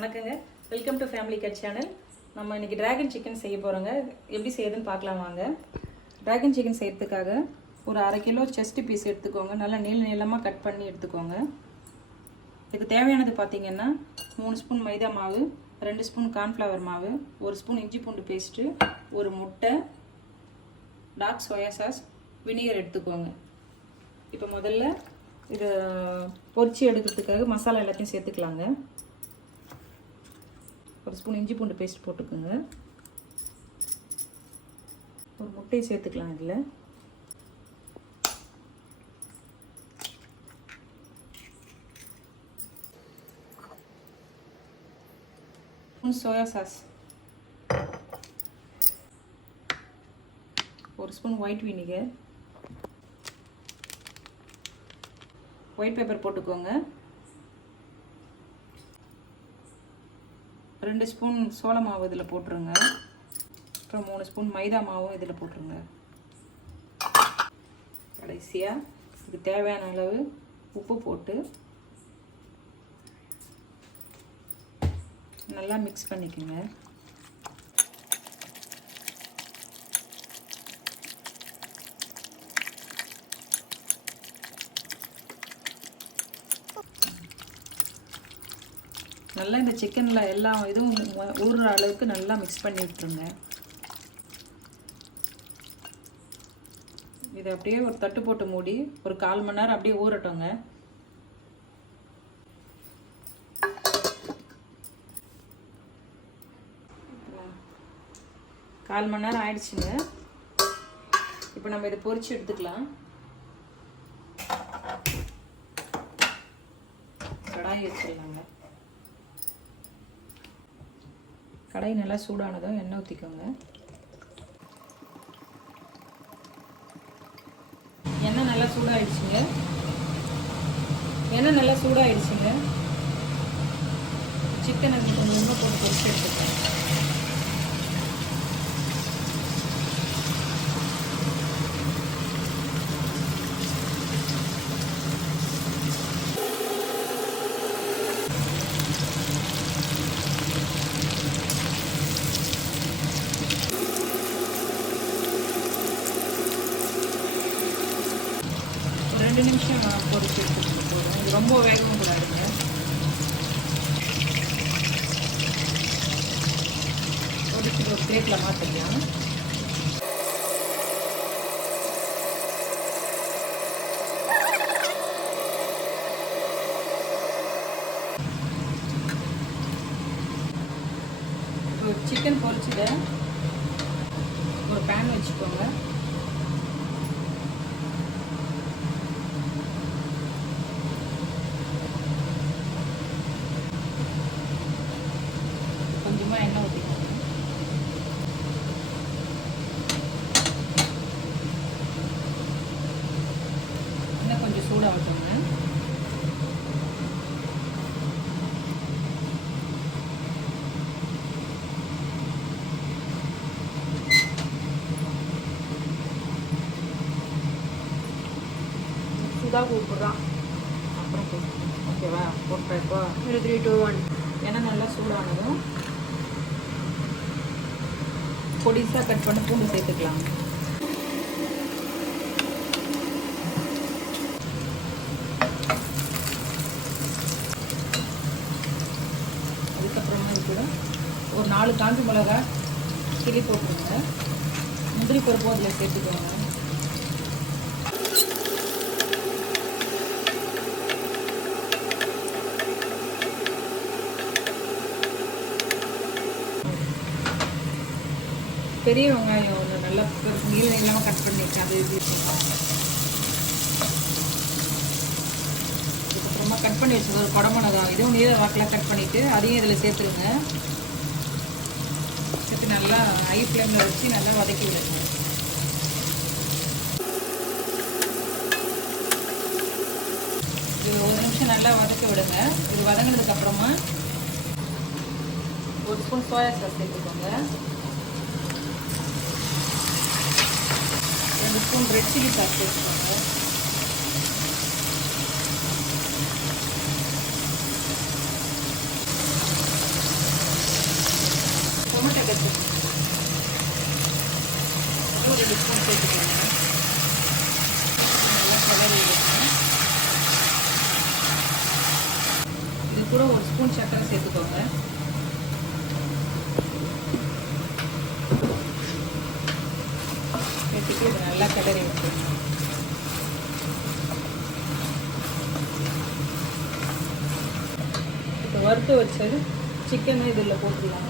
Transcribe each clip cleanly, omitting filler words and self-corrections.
வணக்கங்க, welcome to family cut channel. நம்ம இன்றைக்கி ட்ராகன் சிக்கன் செய்ய போகிறோங்க. எப்படி செய்யுதுன்னு பார்க்கலாம் வாங்க. ட்ராகன் சிக்கன் செய்யறதுக்காக ஒரு 1/2 கிலோ செஸ்ட் பீஸ் எடுத்துக்கோங்க. நல்லா நீளமாக கட் பண்ணி எடுத்துக்கோங்க. இதுக்கு தேவையானது பார்த்திங்கன்னா 3 ஸ்பூன் மைதா மாவு, 2 ஸ்பூன் கார்ன்ஃப்ளவர் மாவு, 1 ஸ்பூன் இஞ்சி பூண்டு பேஸ்ட்டு, ஒரு முட்டை, டார்க் சோயா சாஸ், வினிகர் எடுத்துக்கோங்க. இப்போ முதல்ல இதை பொரிச்சு எடுக்கிறதுக்காக மசாலா எல்லாத்தையும் சேர்த்துக்கலாங்க. 1 ஸ்பூன் இஞ்சி பூண்டு பேஸ்ட் போட்டுக்கோங்க. ஒரு முட்டையை சேர்த்துக்கலாம். இதில் soya sauce, 1 spoon white vinegar, white paper போட்டுக்கோங்க. 2 ஸ்பூன் சோள மாவு இதில் போட்டுருங்க. அப்புறம் 3 ஸ்பூன் மைதா மாவும் இதில் போட்டுருங்க. கடைசியாக இதுக்கு தேவையான அளவு உப்பு போட்டு நல்லா மிக்ஸ் பண்ணிக்கோங்க. நல்லா இந்த சிக்கனில் எல்லா இதுவும் ஊறுற அளவுக்கு நல்லா மிக்ஸ் பண்ணி விட்டுருங்க. இதை அப்படியே ஒரு தட்டு போட்டு மூடி ஒரு 1/4 மணி நேரம் அப்படியே ஊறட்டோங்க. கால் மணி நேரம் ஆயிடுச்சுங்க. இப்போ நம்ம இதை பொரிச்சு எடுத்துக்கலாம். கடாய் வச்சிடலாங்க. கடாய் நல்லா சூடானதும் எண்ணெய் ஊற்றிக்கோங்க. எண்ணெய் நல்லா சூடாயிடுச்சுங்க. சிக்கனை கொஞ்சம் ரொம்ப போட்டு பொரிச்சு எடுத்துக்கோங்க. ஒரு 2 நிமிஷம் பொரிச்சு எடுத்துக்கிட்டு போதும். இது ரொம்ப வேகவும் கூடாதுங்க. ஒரு பிளேட்டில் மாற்றிக்கலாம். சிக்கன் பொரிச்சுட்டு ஒரு பேன் வச்சுக்கோங்க. கொஞ்சமாக எண்ணெய் ஊற்றிக்கோங்க. எண்ணெய் கொஞ்சம் சூடாகட்டுங்க. சுதா கூப்பிட்றான். அப்புறம் ஓகேவா போட்டேன். இப்போ 3 2 1 எண்ணெய் நல்லா சூடானதும் பொடிசாக கட் பண்ணி பூண்டு சேர்த்துக்கலாம். அதுக்கப்புறமா இது கூட ஒரு 4 காஞ்ச மிளகா கிள்ளி போட்டுருங்க. முந்திரி பருப்பும் அதில் சேர்த்துக்கோங்க. பெரிய வெங்காயம் ஒன்று நல்லா நீளமாக கட் பண்ணியிருக்கேன். அது எப்படி அதுக்கப்புறமா கட் பண்ணி வச்சுருக்க ஒரு குடமிளகா இதுவும் நீல வாக்கில் கட் பண்ணிவிட்டு அதையும் இதில் சேர்த்துருங்க. சேர்த்து நல்லா ஹை ஃப்ளேமில் வச்சு நல்லா வதக்கி விடுங்க. இது 1 நிமிஷம் நல்லா வதக்கி விடுங்க. இது வதங்கினதுக்கப்புறமா 1 ஸ்பூன் சோயா சாஸ் சேர்த்துக்கோங்க. 2 ஸ்பூன் ரெட் சில்லி சாஸ் சேர்த்துக்கோங்க. டொமேட்டோ கெச்சப் ஒரு 2 ஸ்பூன் சேர்த்துக்கோங்க. நல்லா கிளறி விடுங்க. இது கூட 1 ஸ்பூன் சர்க்கரை சேர்த்துக்கோங்க. சேர்த்துட்டு இது நல்லா கிளறி விட்டுருங்க. இப்போ வறுத்து வச்சது சிக்கன் இதில் போட்டுடலாம்.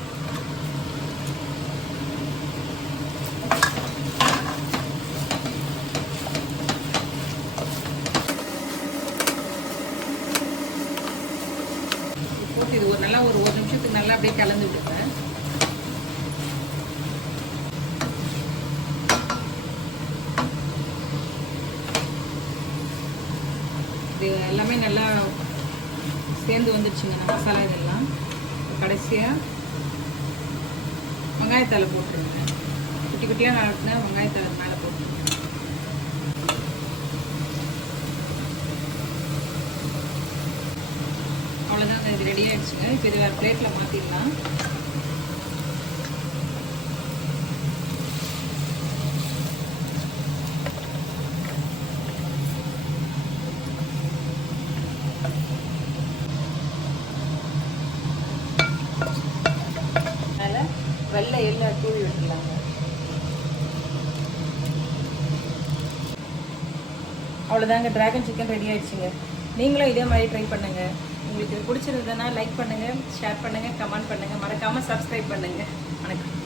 போட்டு இது ஒரு நல்லா ஒரு நிமிஷத்துக்கு நல்லா அப்படியே கலந்து விடுங்க. இது எல்லாமே நல்லா சேர்ந்து வந்துடுச்சுங்க மசாலா இதெல்லாம். கடைசியாக வெங்காயத்தலை போட்டுருங்க. குட்டி குட்டியாக நறுக்கின வெங்காயத்தலை மேலே போட்டுருங்க. அவ்வளோதாங்க, இது ரெடி ஆகிடுச்சுங்க. இப்போ இது வேறு பிளேட்டில் மாற்றிடலாம். வெள்ளை எள்ளை தூவி விட்டுலாங்க. அவ்வளோதாங்க, டிராகன் சிக்கன் ரெடி ஆயிடுச்சுங்க. நீங்களும் இதே மாதிரி ட்ரை பண்ணுங்கள். உங்களுக்கு இது பிடிச்சிருந்ததுன்னா லைக் பண்ணுங்கள், ஷேர் பண்ணுங்கள், கமெண்ட் பண்ணுங்கள், மறக்காமல் சப்ஸ்கிரைப் பண்ணுங்கள். வணக்கம்.